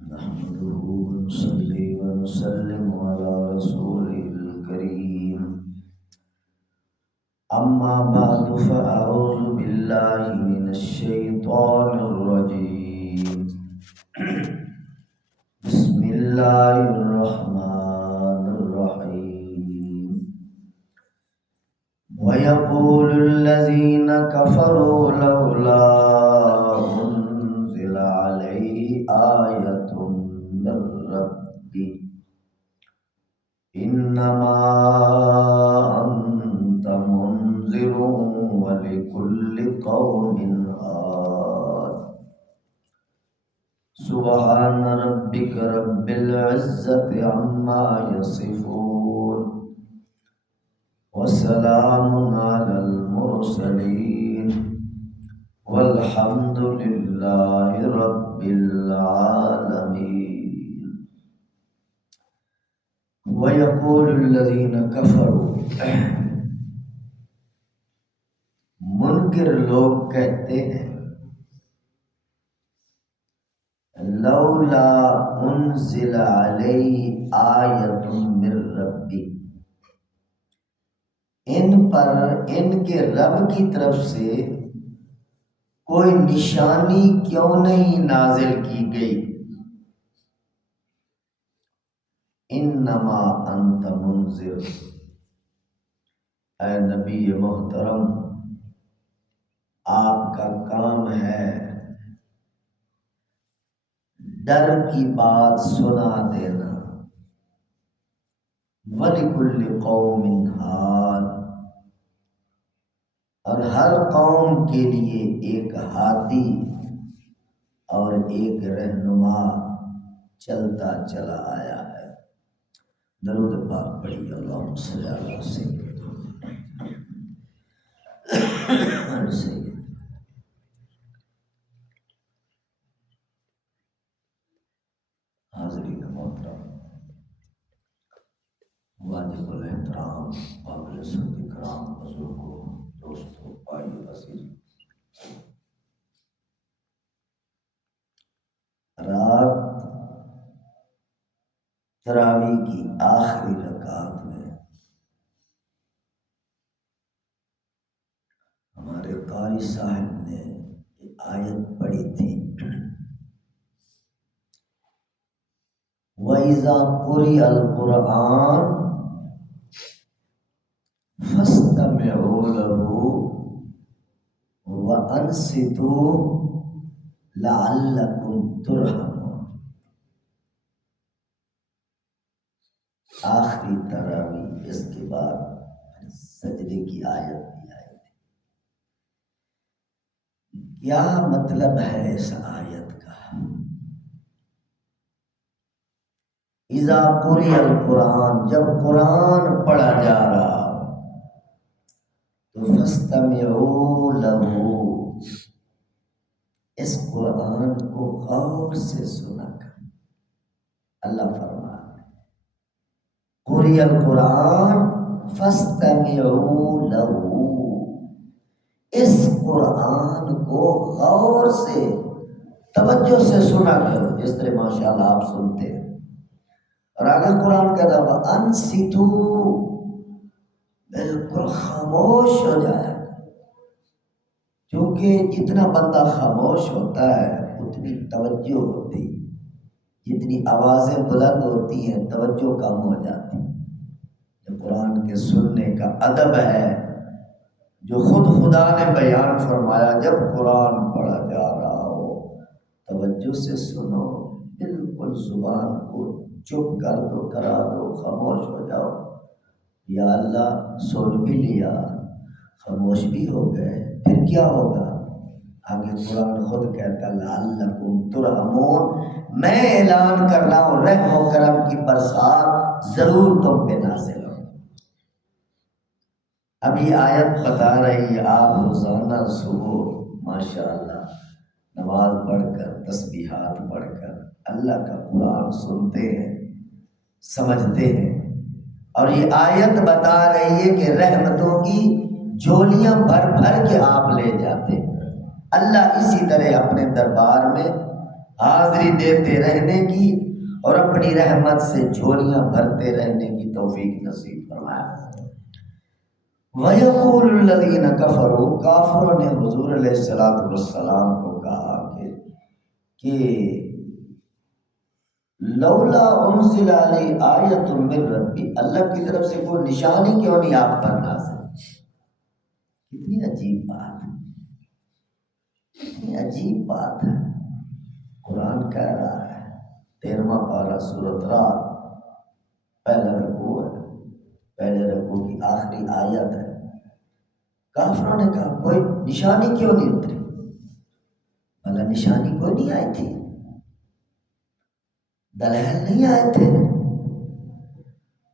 نحمده ونصلي ونسلم على رسوله الكريم أما بعد فأعوذ بالله من الشيطان الرجيم بسم الله الرحمن الرحيم ويقول الذين كفروا لولا أنزل عليه آية من ربه إنما أنت منذر ولكل قوم هاد سبحان ربك رب العزة عما يصفون وسلام على المرسلين والحمد لله رب العالمين ويقول الذين كفروا منکر لوگ کہتے ہیں لولا انزل علیہ آیۃ من ربی، ان پر ان کے رب کی طرف سے کوئی نشانی کیوں نہیں نازل کی گئی؟ انما انت منذر، اے نبی محترم آپ کا کام ہے ڈر کی بات سنا دینا۔ وَلِكُلِّ قَوْمٍ هَادٍ، اور ہر قوم کے لیے ایک ہادی اور ایک رہنما چلتا چلا آیا ہے۔ درود پاک پڑھیے، اللہم صلی علی سیدنا۔ حاضرین محترم، واجب الاحترام قابل سب اکرام بزرگوں، دوستوں، بھائیو، عزیز، رات تراویح کی آخری رکعت میں ہمارے قاری صاحب نے یہ آیت پڑھی تھی، وَإِذَا قُرِئَ الْقُرْآنُ فَاسْتَمِعُوا لَهُ وَأَنصِتُوا لَعَلَّكُمْ تُرْحَمُونَ۔ آخری تراویح، اس کے بعد سجدے کی آیت بھی آئی تھی۔ کیا مطلب ہے اس آیت کا؟ اذا قرئ القرآن، جب قرآن پڑھا جا رہا تو فاستمعوا لہ، اس قرآن کو غور سے سنا کر۔ اللہ فرما قرئ القرآن فاستمعوا لہ، اس قرآن کو غور سے توجہ سے سنا کرو، جس طرح ماشاءاللہ آپ سنتے ہیں۔ اور اگر قرآن کہتا ہے وَأَنصِتُوا، بالکل خاموش ہو جائے، کیونکہ جتنا بندہ خاموش ہوتا ہے اتنی توجہ ہوتی، جتنی آوازیں بلند ہوتی ہیں توجہ کم ہو جاتی۔ یہ قرآن کے سننے کا ادب ہے جو خود خدا نے بیان فرمایا، جب قرآن پڑھا جا رہا ہو توجہ سے سنو، بالکل زبان کو چپ کر دو، کرا دو، خاموش ہو جاؤ۔ یا اللہ سن بھی لیا، خاموش بھی ہو گئے، پھر کیا ہوگا؟ آگے قرآن خود کہتا لعلکم ترحمون، میں اعلان کر رہا ہوں رحم و کرم کی برسات ضرور تم پہ نازل ہو۔ اب یہ آیت بتا رہی ہے آپ روزانہ صبح ماشاءاللہ نماز پڑھ کر، تسبیحات پڑھ کر اللہ کا قرآن سنتے ہیں، سمجھتے ہیں، اور یہ آیت بتا رہی ہے کہ رحمتوں کی جولیاں بھر بھر کے آپ لے جاتے ہیں۔ اللہ اسی طرح اپنے دربار میں حاضری دیتے رہنے کی اور اپنی رحمت سے جھولیاں بھرتے رہنے کی توفیق نصیب فرمایا۔ وَيَقُولُ الَّذِينَ كَفَرُوا، کافروں نے حضور علیہ السلام کو کہا کہ لولا انزل علی آیۃ من ربی، اللہ کی طرف سے کوئی نشانی کیوں نہیں آپ پر نازل؟ کتنی عجیب بات ہے، کتنی عجیب بات ہے۔ قرآن کہہ رہا ہے 13واں پارہ سورۃ رعد، پہلا رکوع ہے، پہلے رکوع کی آخری آیت ہے۔ کافروں نے کہا کوئی نشانی کیوں نہیں اتری؟ بھلا نشانی کوئی نہیں آئی تھی، دلائل نہیں آئے تھے،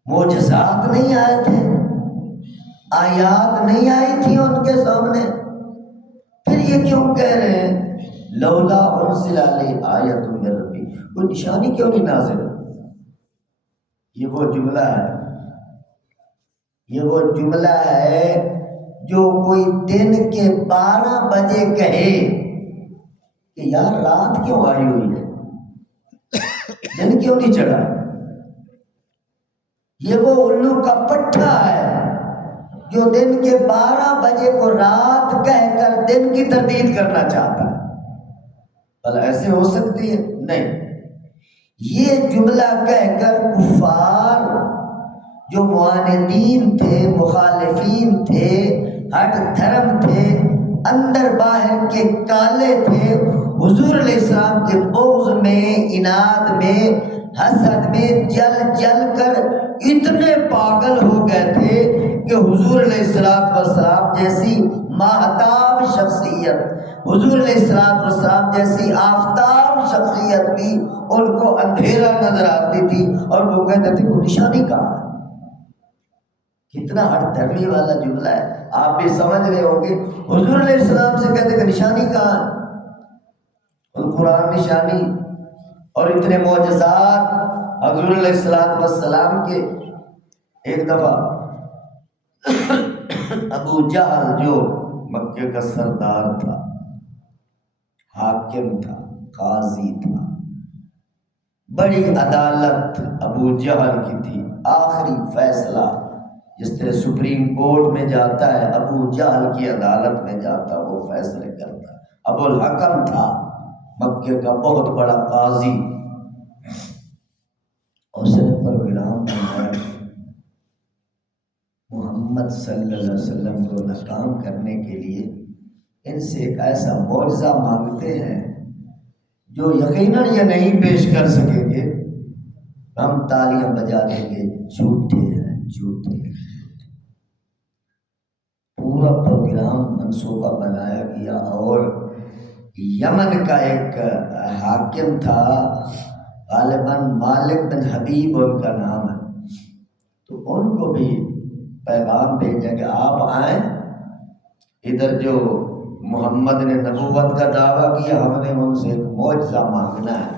معجزات نہیں آئے تھے، آیات نہیں آئی تھی ان کے سامنے، پھر یہ کیوں کہہ رہے ہیں لولا انزل علی آیۃ من ربی، کوئی نشانی کیوں نہیں نازل؟ یہ وہ جملہ ہے، یہ وہ جملہ ہے جو کوئی دن کے 12 بجے کہے کہ یار رات کیوں آئی ہوئی ہے، دن کیوں نہیں چڑھا؟ یہ وہ الو کا پٹھا ہے جو دن کے 12 بجے کو رات کہہ کر دن کی تردید کرنا چاہتا ہے۔ بھلا ایسے ہو سکتی ہے؟ نہیں۔ یہ جملہ کہہ کر کفار جو معاندین تھے، مخالفین تھے، ہٹ دھرم تھے، اندر باہر کے کالے تھے، حضور علیہ السلام کے بغض میں، اناد میں، حسد میں جل جل کر اتنے پاگل ہو گئے تھے کہ حضور علیہ السلام جیسی ماہتاب شخصیت، حضور علیہ السلام جیسی آفتاب شخصیت بھی ان کو اندھیرا نظر آتی تھی، اور وہ کہتے تھے وہ نشانی کہاں ہے۔ کتنا ہٹ دھرمی والا جملہ ہے، آپ بھی سمجھ رہے ہوں گے۔ حضور علیہ السلام سے کہتے کہ نشانی کہاں ہے؟ اور قرآن نشانی اور اتنے معجزات حضور علیہ السلام کے۔ ایک دفعہ ابو جہل جو مکے کا سردار تھا، حاکم تھا، قاضی تھا، بڑی عدالت ابو جہل کی تھی، آخری فیصلہ جس طرح سپریم کورٹ میں جاتا ہے، ابو جہل کی عدالت میں جاتا، وہ فیصلے کرتا۔ ابو الحکم تھا مکے کا بہت بڑا قاضی، اس نے پروگرام بنایا محمد صلی اللہ علیہ وسلم کو ناکام کرنے کے لیے ان سے ایک ایسا معجزہ مانگتے ہیں جو یقیناً یہ نہیں پیش کر سکیں گے، ہم تالیاں بجا دیں گے، جھوٹے ہیں، جھوٹے ہیں۔ پورا پروگرام منصوبہ بنایا گیا، اور یمن کا ایک حاکم تھا، غالباً مالک بن حبیب ان کا نام ہے، تو ان کو بھی پیغام بھیجا کہ آپ آئیں ادھر، جو محمد نے نبوت کا دعویٰ کیا، ہم نے ان سے ایک معجزہ مانگنا ہے،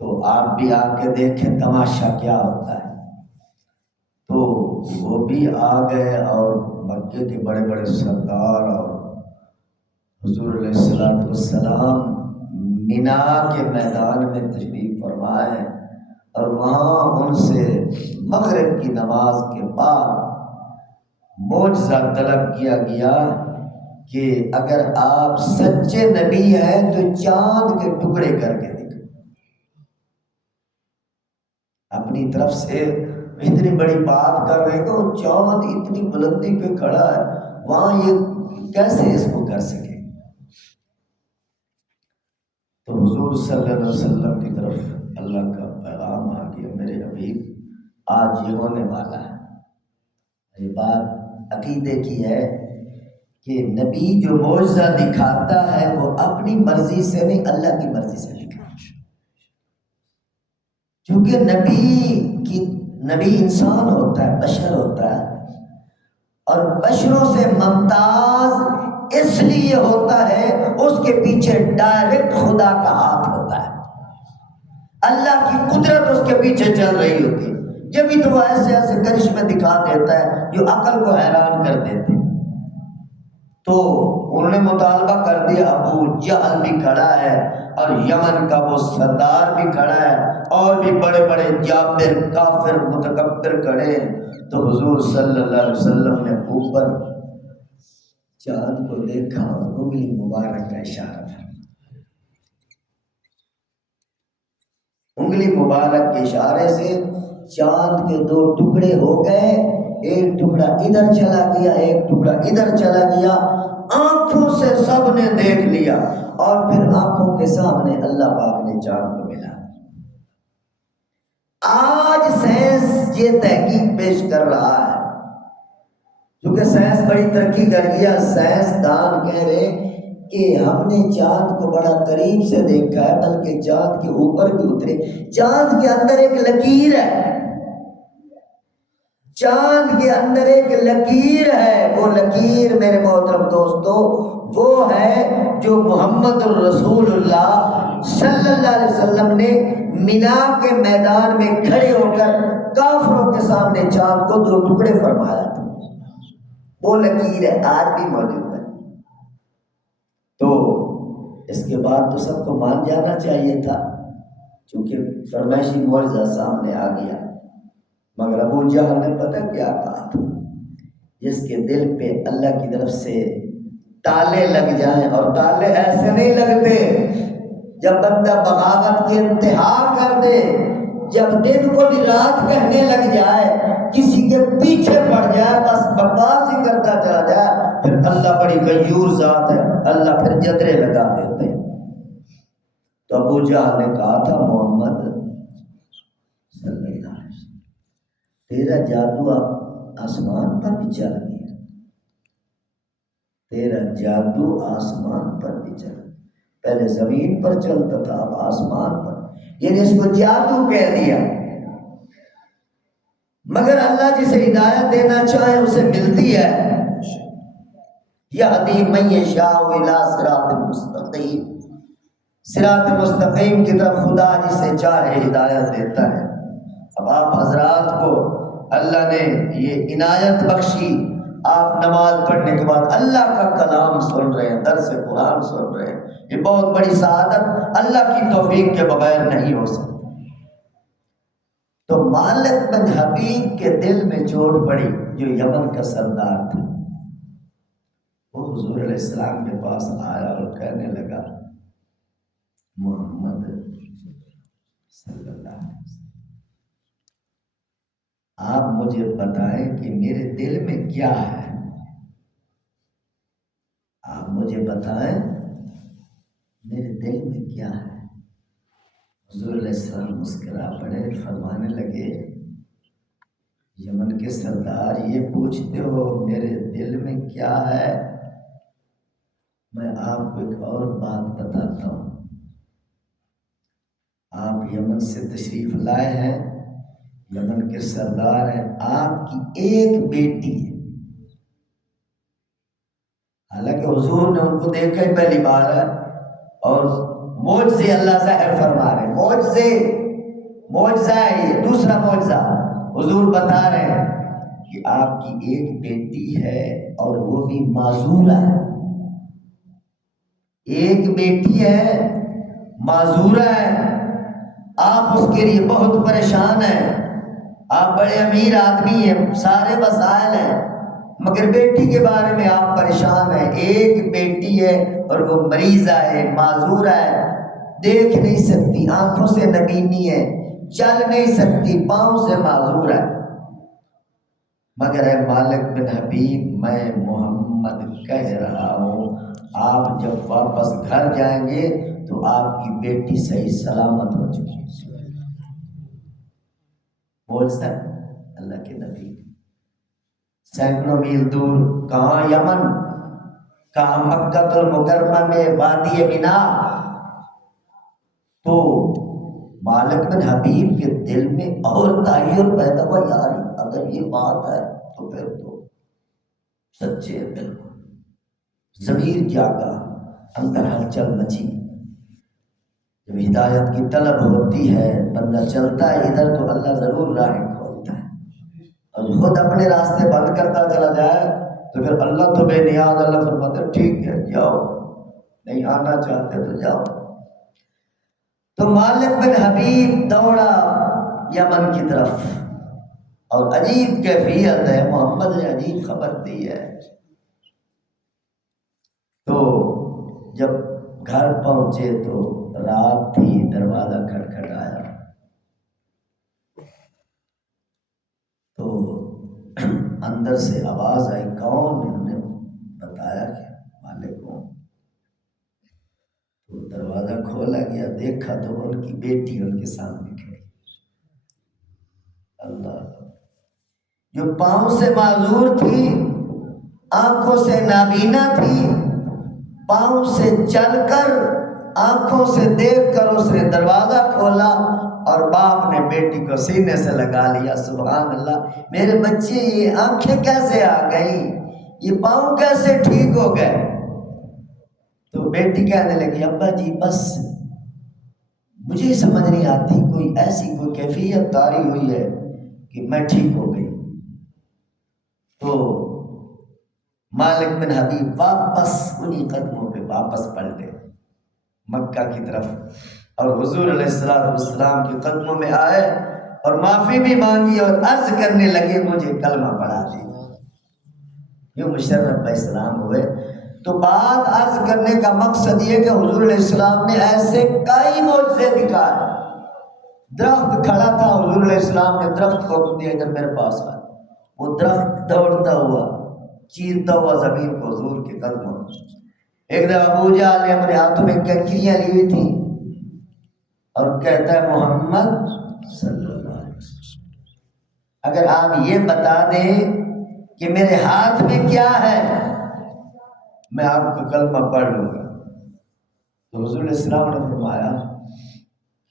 تو آپ بھی آ کے دیکھیں تماشا کیا ہوتا ہے۔ تو وہ بھی آ گئے، اور مکے کے بڑے بڑے سردار اور حضور علیہ السلام مینا کے میدان میں تشریف فرمائے، اور وہاں ان سے مغرب کی نماز کے بعد معجزہ طلب کیا گیا کہ اگر آپ سچے نبی ہیں تو چاند کے ٹکڑے کر کے دکھائیں۔ اپنی طرف سے اتنی بڑی بات کر رہے کہ وہ چاند اتنی بلندی پہ کھڑا ہے، وہاں یہ کیسے اس کو کر سکے؟ تو حضور صلی اللہ علیہ وسلم کی طرف اللہ کا پیغام آ گیا، میرے حبیب آج یہ ہونے والا ہے۔ یہ بات عقیدے کی ہے کہ نبی جو معجزہ دکھاتا ہے وہ اپنی مرضی سے نہیں، اللہ کی مرضی سے دکھاتا ہے، کیونکہ نبی انسان ہوتا ہے، بشر ہوتا ہے، اور بشروں سے ممتاز اس لیے ہوتا ہے اس کے پیچھے ڈائریکٹ خدا کا ہاتھ ہوتا ہے، اللہ کی قدرت اس کے پیچھے چل رہی ہوتی ہے، جبھی تو وہ ایسے ایسے کرشمے دکھا دیتا ہے جو عقل کو حیران کر دیتے ہیں۔ تو انہوں نے مطالبہ کر دیا، ابو جہل بھی کھڑا ہے اور یمن کا وہ سردار بھی کھڑا ہے اور بھی بڑے بڑے جابر کافر متکبر کھڑے ہیں۔ تو حضور صلی اللہ علیہ وسلم نے اوپر چاند کو دیکھا اور انگلی مبارک کا اشارہ تھا، انگلی مبارک کے اشارے سے چاند کے دو ٹکڑے ہو گئے، ایک ٹکڑا ادھر چلا گیا ایک ٹکڑا ادھر چلا گیا، آنکھوں سے سب نے دیکھ لیا اور پھر آنکھوں کے سامنے اللہ پاک نے چاند کو ملا۔ آج سائنس یہ تحقیق پیش کر رہا ہے، کیونکہ سائنس بڑی ترقی کر گیا، سائنس دان کہہ رہے کہ ہم نے چاند کو بڑا قریب سے دیکھا ہے، بلکہ چاند کے اوپر بھی اترے، چاند کے اندر ایک لکیر ہے، چاند کے اندر ایک لکیر ہے، وہ لکیر میرے محترم دوستو وہ ہے جو محمد الرسول اللہ صلی اللہ علیہ وسلم نے مینا کے میدان میں کھڑے ہو کر کافروں کے سامنے چاند کو دو ٹکڑے فرمایا تھا، وہ لکیر ہے، آج بھی موجود ہے۔ تو اس کے بعد تو سب کو مان جانا چاہیے تھا، چونکہ فرمائشی معجزہ سامنے آ گیا، مگر ابو جہل نے پتہ کیا کہا تھا، جس کے دل پہ اللہ کی طرف سے تالے لگ جائیں، اور تالے ایسے نہیں لگتے جب بندہ بغاوت کی انتہا کر دے، جب دن کو بھی رات کہنے لگ جائے، کسی کے پیچھے پڑ جائے، بس بکواس ہی کرتا چلا جائے، پھر اللہ بڑی غیور ذات ہے، اللہ پھر جدرے لگا دیتے ہیں۔ تو ابو جہل نے کہا تھا، محمد صلی اللہ علیہ وسلم تیرا جادو آسمان پر بھی چل گیا، تیرا جادو آسمان پر بھی چل، پہلے زمین پر چلتا تھا اب آسمان پر، یعنی اس کو جادو کہہ دیا۔ مگر اللہ جسے ہدایت دینا چاہے اسے ملتی ہے، یہدی من یشاء الی صراط مستقیم، صراط مستقیم کی طرف خدا جسے چاہے ہدایت دیتا ہے۔ اب آپ حضرات کو اللہ نے یہ عنایت بخشی، آپ نماز پڑھنے کے بعد اللہ کا کلام سن رہے ہیں، درس قرآن سن رہے ہیں، یہ بہت بڑی سعادت اللہ کی توفیق کے بغیر نہیں ہو سکتی۔ تو مالک بن حبیب کے دل میں چوٹ پڑی، جو یمن کا سردار تھا، وہ حضور علیہ السلام کے پاس آیا اور کہنے لگا، محمد صلی اللہ علیہ وسلم آپ مجھے بتائیں کہ میرے دل میں کیا ہے، آپ مجھے بتائیں میرے دل میں کیا ہے۔ حضور علیہ السلام مسکرا پڑے، فرمانے لگے، یمن کے سردار یہ پوچھتے ہو میرے دل میں کیا ہے، میں آپ کو ایک اور بات بتاتا ہوں۔ آپ یمن سے تشریف لائے ہیں، یمن کے سردار ہیں، آپ کی ایک بیٹی ہے، حالانکہ حضور نے ان کو دیکھا ہی پہلی بار ہے، اور معجزے اللہ ظاہر فرما رہے ہیں، معجزہ ہے یہ، دوسرا معجزہ حضور بتا رہے ہیں کہ آپ کی ایک بیٹی ہے اور وہ بھی معذورہ ہے، ایک بیٹی ہے معذورہ ہے، آپ اس کے لیے بہت پریشان ہیں، آپ بڑے امیر آدمی ہیں، سارے وسائل ہیں، مگر بیٹی کے بارے میں آپ پریشان ہیں، ایک بیٹی ہے اور وہ مریضہ ہے، معذورہ ہے، دیکھ نہیں سکتی، آنکھوں سے نبینی ہے، چل نہیں سکتی، پاؤں سے معذور ہے، مگر اے مالک بن حبیب میں محمد کہہ رہا ہوں، آپ جب واپس گھر جائیں گے تو آپ کی بیٹی صحیح سلامت ہو چکی ہے۔ معجزہ اللہ کے نبی، سینکڑوں میل دور، کہاں یمن، کہاں مکہ المکرمہ میں وادی مینا، تو مالک بن حبیب کے دل میں اور تغیر پیدا ہوا، یار اگر یہ بات ہے تو پھر تو سچے بالکل، ضمیر جاگا، اندر ہلچل مچی۔ جب ہدایت کی طلب ہوتی ہے، بندہ چلتا ہے ادھر تو اللہ ضرور راہ کھولتا ہے، اور خود اپنے راستے بند کرتا چلا جائے تو پھر اللہ تو بے نیاز، اللہ فرماتے ٹھیک ہے جاؤ، نہیں آنا چاہتے تو جاؤ۔ تو مالک بن حبیب دوڑا یمن کی طرف، اور عجیب کیفیت ہے، محمد نے عجیب خبر دی ہے۔ تو جب گھر پہنچے تو رات تھی، دروازہ کھٹکھٹایا تو اندر سے آواز آئی، کون؟ انہوں نے بتایا کہ مالک ہوں۔ تو دروازہ کھولا گیا، دیکھا تو ان کی بیٹی ان کے سامنے کھڑی، اللہ، جو پاؤں سے معذور تھی، آنکھوں سے نابینا تھی، پاؤں سے چل کر آنکھوں سے دیکھ کر اس نے دروازہ کھولا اور باپ نے بیٹی کو سینے سے لگا لیا۔ سبحان اللہ، میرے بچے یہ آنکھیں کیسے آ گئی، یہ پاؤں کیسے ٹھیک ہو گئے؟ تو بیٹی کہنے لگی، ابا جی بس مجھے سمجھ نہیں آتی، کوئی ایسی کوئی کیفیت طاری ہوئی ہے کہ میں ٹھیک ہو گئی۔ تو مالک بن حبیب واپس انہی قدموں پہ واپس پلٹے مکہ کی طرف، اور حضور علیہ السلام کے قدموں میں آئے اور معافی بھی مانگی اور عرض کرنے لگے مجھے کلمہ پڑھا دیجیے۔ یہ مشرف اسلام ہوئے۔ تو بات عرض کرنے کا مقصد یہ کہ حضور علیہ السلام نے ایسے کئی معجزے دکھائے۔ درخت کھڑا تھا، حضور علیہ السلام نے درخت کو حکم دیا ادھر میرے پاس آئے، وہ درخت دوڑتا ہوا چیرتا ہوا زمین کو حضور کے قدموں میں۔ ایک دفعہ ابو جہل نے اپنے ہاتھوں میں کنکریاں لی ہوئی تھیں اور کہتا ہے محمد صلی اللہ علیہ وسلم اگر آپ یہ بتا دیں کہ میرے ہاتھ میں کیا ہے میں آپ کو کلمہ پڑھ لوں گا۔ تو حضور علیہ السلام نے فرمایا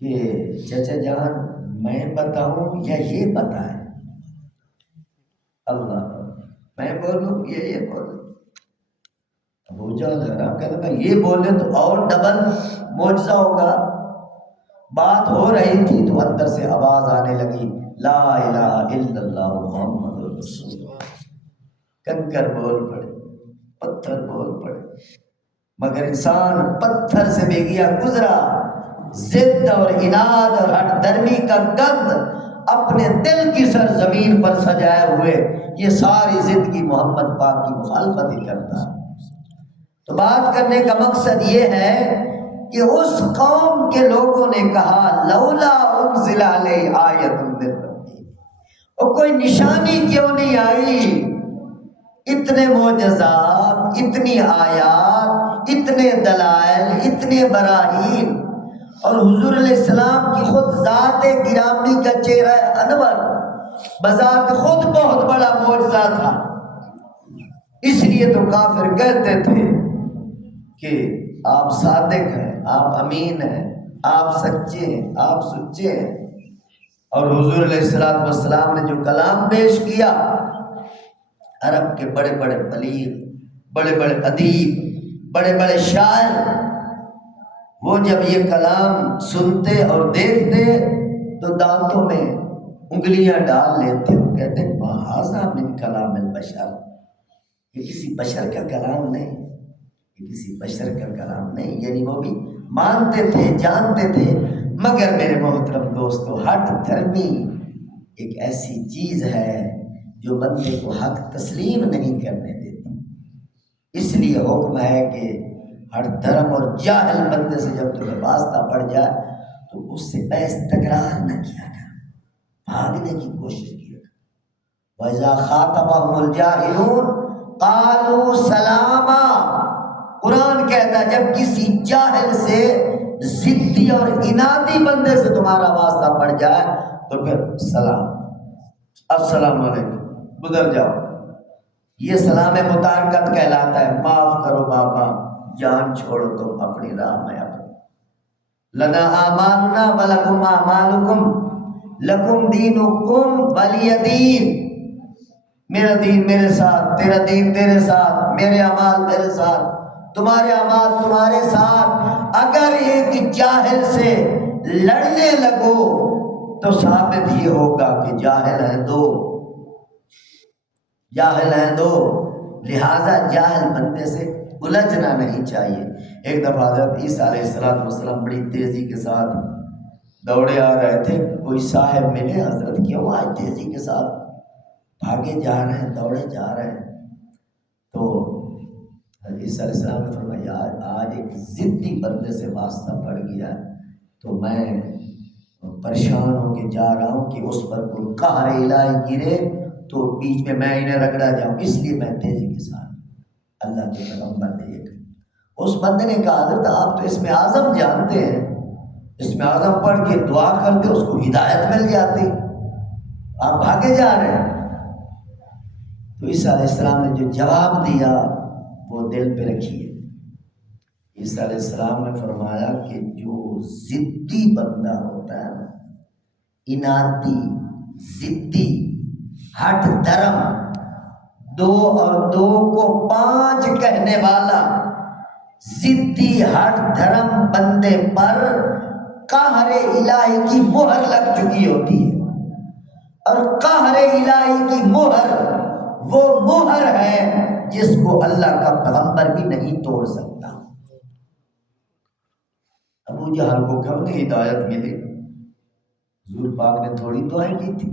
کہ چچا جان میں بتاؤں یا یہ بتائیں؟ اللہ، میں بولوں یہ بولوں؟ ابو جہل حیران کہنے لگا یہ بولے تو اور ڈبل معجزہ ہوگا۔ بات ہو رہی تھی تو اندر سے آواز آنے لگی، لا الہ الا اللہ محمد رسول اللہ۔ کنکر بول پڑے، پتھر بول پڑے، مگر انسان پتھر سے بھی گیا گزرا۔ ضد اور عناد اور ہٹ درمی کا گند اپنے دل کی سرزمین پر سجائے ہوئے یہ ساری زندگی محمد پاک کی مخالفت ہی کرتا ہے۔ تو بات کرنے کا مقصد یہ ہے کہ اس قوم کے لوگوں نے کہا لولا انزل علیہ آیۃ من ربہ، اور کوئی نشانی کیوں نہیں آئی؟ اتنے معجزات، اتنی آیات، اتنے دلائل، اتنے براہین، اور حضور علیہ السلام کی خود ذات گرامی کا چہرہ انور بذات خود بہت بڑا معجزہ تھا۔ اس لیے تو کافر کہتے تھے کہ آپ صادق ہیں، آپ امین ہیں، آپ سچے ہیں، آپ سچے ہیں۔ اور حضور علیہ السلام نے جو کلام پیش کیا، عرب کے بڑے بڑے بلیغ، بڑے بڑے ادیب، بڑے بڑے شاعر، وہ جب یہ کلام سنتے اور دیکھتے تو دانتوں میں انگلیاں ڈال لیتے، وہ کہتے ما ھذا من کلام البشر، یہ کسی بشر کا کلام نہیں، یہ کسی بشر کا کلام نہیں۔ یعنی وہ بھی مانتے تھے، جانتے تھے، مگر میرے محترم دوستو ہٹ دھرمی ایک ایسی چیز ہے جو بندے کو حق تسلیم نہیں کرنے دیتی۔ اس لیے حکم ہے کہ ہر دھرم اور جاہل بندے سے جب تمہیں واسطہ پڑ جائے تو اس سے بحث تکرار نہ کیا کر، بھاگنے کی کوشش کیا کر۔ وَإِذَا خَاطَبَهُمُ الْجَاهِلُونَ قَالُوا سَلَامًا، قرآن کہتا ہے جب کسی جاہل سے، ضدی اور عنادی بندے سے تمہارا واسطہ پڑ جائے تو پھر سلام، السلام علیکم، گزر جاؤ۔ یہ سلام متارکت کہلاتا ہے، معاف کرو بابا، جان چھوڑو تم اپنی راہ میں اپنی، لنا اعمالنا ولکم اعمالکم لکم دینکم ولی دین، میرا دین میرے ساتھ، تیرا دین تیرے ساتھ، میرے اعمال میرے ساتھ، تمہارے اعمال تمہارے ساتھ۔ اگر ایک جاہل سے لڑنے لگو تو ثابت یہ ہوگا کہ جاہل ہیں دو، جاہل ہیں دو، لہٰذا جاہل بندے سے الجھنا نہیں چاہیے۔ ایک دفعہ حضرت عیسیٰ علیہ السلام بڑی تیزی کے ساتھ دوڑے آ رہے تھے، کوئی صاحب ملے، حضرت کیوں آج تیزی کے ساتھ بھاگے جا رہے ہیں، دوڑے جا رہے ہیں؟ تو حضرت عیسیٰ علیہ السلام نے فرمایا آج ایک ضدی بندے سے واسطہ پڑ گیا تو میں پریشان ہو کے جا رہا ہوں کہ اس پر کوئی قہر الہی گرے تو بیچ میں انہیں رگڑا جاؤں، اس لیے میں تیزی کے ساتھ۔ اللہ کے پیغمبر نے یہ کہا۔ اس بندے نے کہا حضرت آپ تو اسم اعظم جانتے ہیں، اسم اعظم پڑھ کے دعا کرتے اس کو ہدایت مل جاتی، آپ بھاگے جا رہے ہیں۔ تو عیسیٰ علیہ السلام نے جو جواب دیا وہ دل پہ رکھیے۔ عیسیٰ علیہ السلام نے فرمایا کہ جو ضدی بندہ ہوتا ہے، اناتی، ضدی، ہٹ دھرم، 2 اور 2 کو 5 کہنے والا ضدی ہٹ دھرم بندے پر قہر الہی کی مہر لگ چکی ہوتی ہے، اور قہر الہی کی مہر وہ مہر ہے جس کو اللہ کا پیغمبر بھی نہیں توڑ سکتا۔ ابو جہل کو کیوں نہیں ہدایت ملی؟ حضور پاک نے تھوڑی دعائیں کی تھی،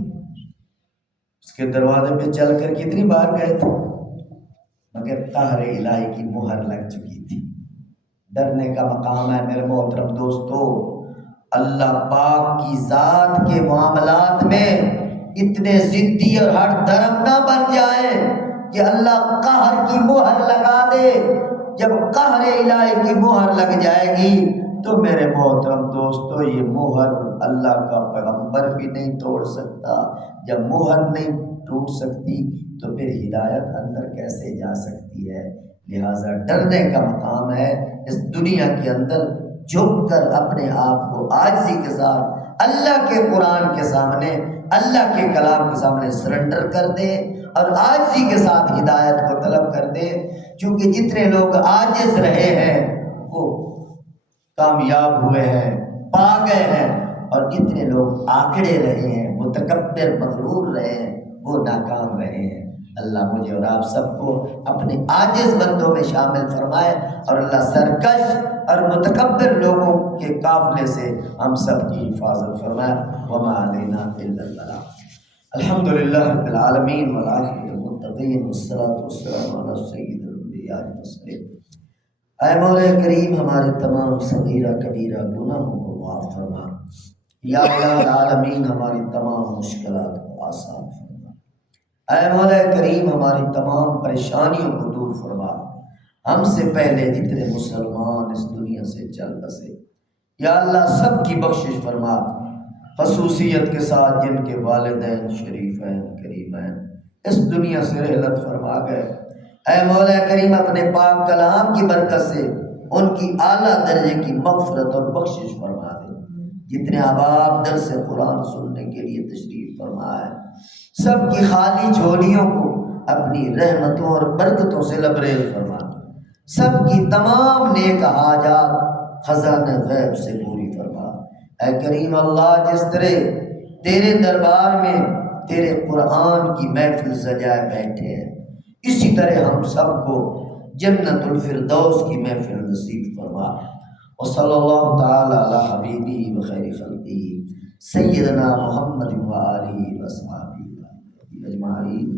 اس کے دروازے پہ چل کر کتنی بار گئے تھے، مگر قہر الہی کی مہر لگ چکی تھی۔ ڈرنے کا مقام ہے میرے محترم دوستو۔ اللہ پاک کی ذات کے معاملات میں اتنے ضدی اور ہر دھرم نہ بن جائے کہ اللہ قہر کی مہر لگا دے۔ جب قہر الہی کی مہر لگ جائے گی تو میرے محترم دوستو یہ مہر اللہ کا پیغمبر بھی نہیں توڑ سکتا۔ جب مہر نہیں ٹوٹ سکتی تو پھر ہدایت اندر کیسے جا سکتی ہے؟ لہٰذا ڈرنے کا مقام ہے اس دنیا کے اندر جھک کر اپنے آپ کو عاجزی کے ساتھ اللہ کے قرآن کے سامنے، اللہ کے کلام کے سامنے سرنڈر کر دے اور عاجزی کے ساتھ ہدایت کو طلب کر دے۔ چونکہ جتنے لوگ عاجز رہے ہیں وہ کامیاب ہوئے ہیں، پا گئے ہیں، اور جتنے لوگ آکڑے رہے ہیں، متکبر مغرور رہے ہیں، وہ ناکام رہے ہیں۔ اللہ مجھے اور آپ سب کو اپنے عاجز بندوں میں شامل فرمائے، اور اللہ سرکش اور متکبر لوگوں کے قافلے سے ہم سب کی حفاظت فرمائے۔ وما علینا الا البلاغ۔ الحمدللہ رب العالمین والعاقبۃ للمتقین والصلاۃ والسلام علی سید الانبیاء والمرسلین۔ اے مولا کریم ہمارے تمام صغیرہ کبیرہ گناہوں کو معاف فرما۔ یا الہ العالمین ہماری تمام مشکلات کو آسان فرما۔ اے مولا کریم ہماری تمام پریشانیوں کو دور فرما۔ ہم سے پہلے جتنے مسلمان اس دنیا سے چل بسے یا اللہ سب کی بخشش فرما، خصوصیت کے ساتھ جن کے والدین شریفین کریمین اس دنیا سے رحلت فرما گئے، اے مولا کریم اپنے پاک کلام کی برکت سے ان کی اعلیٰ درجے کی مغفرت اور بخشش فرما دے۔ جتنے احباب درس قرآن سننے کے لیے تشریف فرما ہے، سب کی خالی جھولیوں کو اپنی رحمتوں اور برکتوں سے لبریز فرما دے۔ سب کی تمام نیک حاجات خزانہ غیب سے پوری فرما۔ اے کریم اللہ جس طرح تیرے دربار میں تیرے قرآن کی محفل سجائے بیٹھے ہیں، اسی طرح ہم سب کو جنت الفردوس کی محفل نصیب فرما۔ وصلی اللہ تعالی علی حبیبہ وخیر خلقہ سیدنا محمد وآلہ وصحبہ اجمعین۔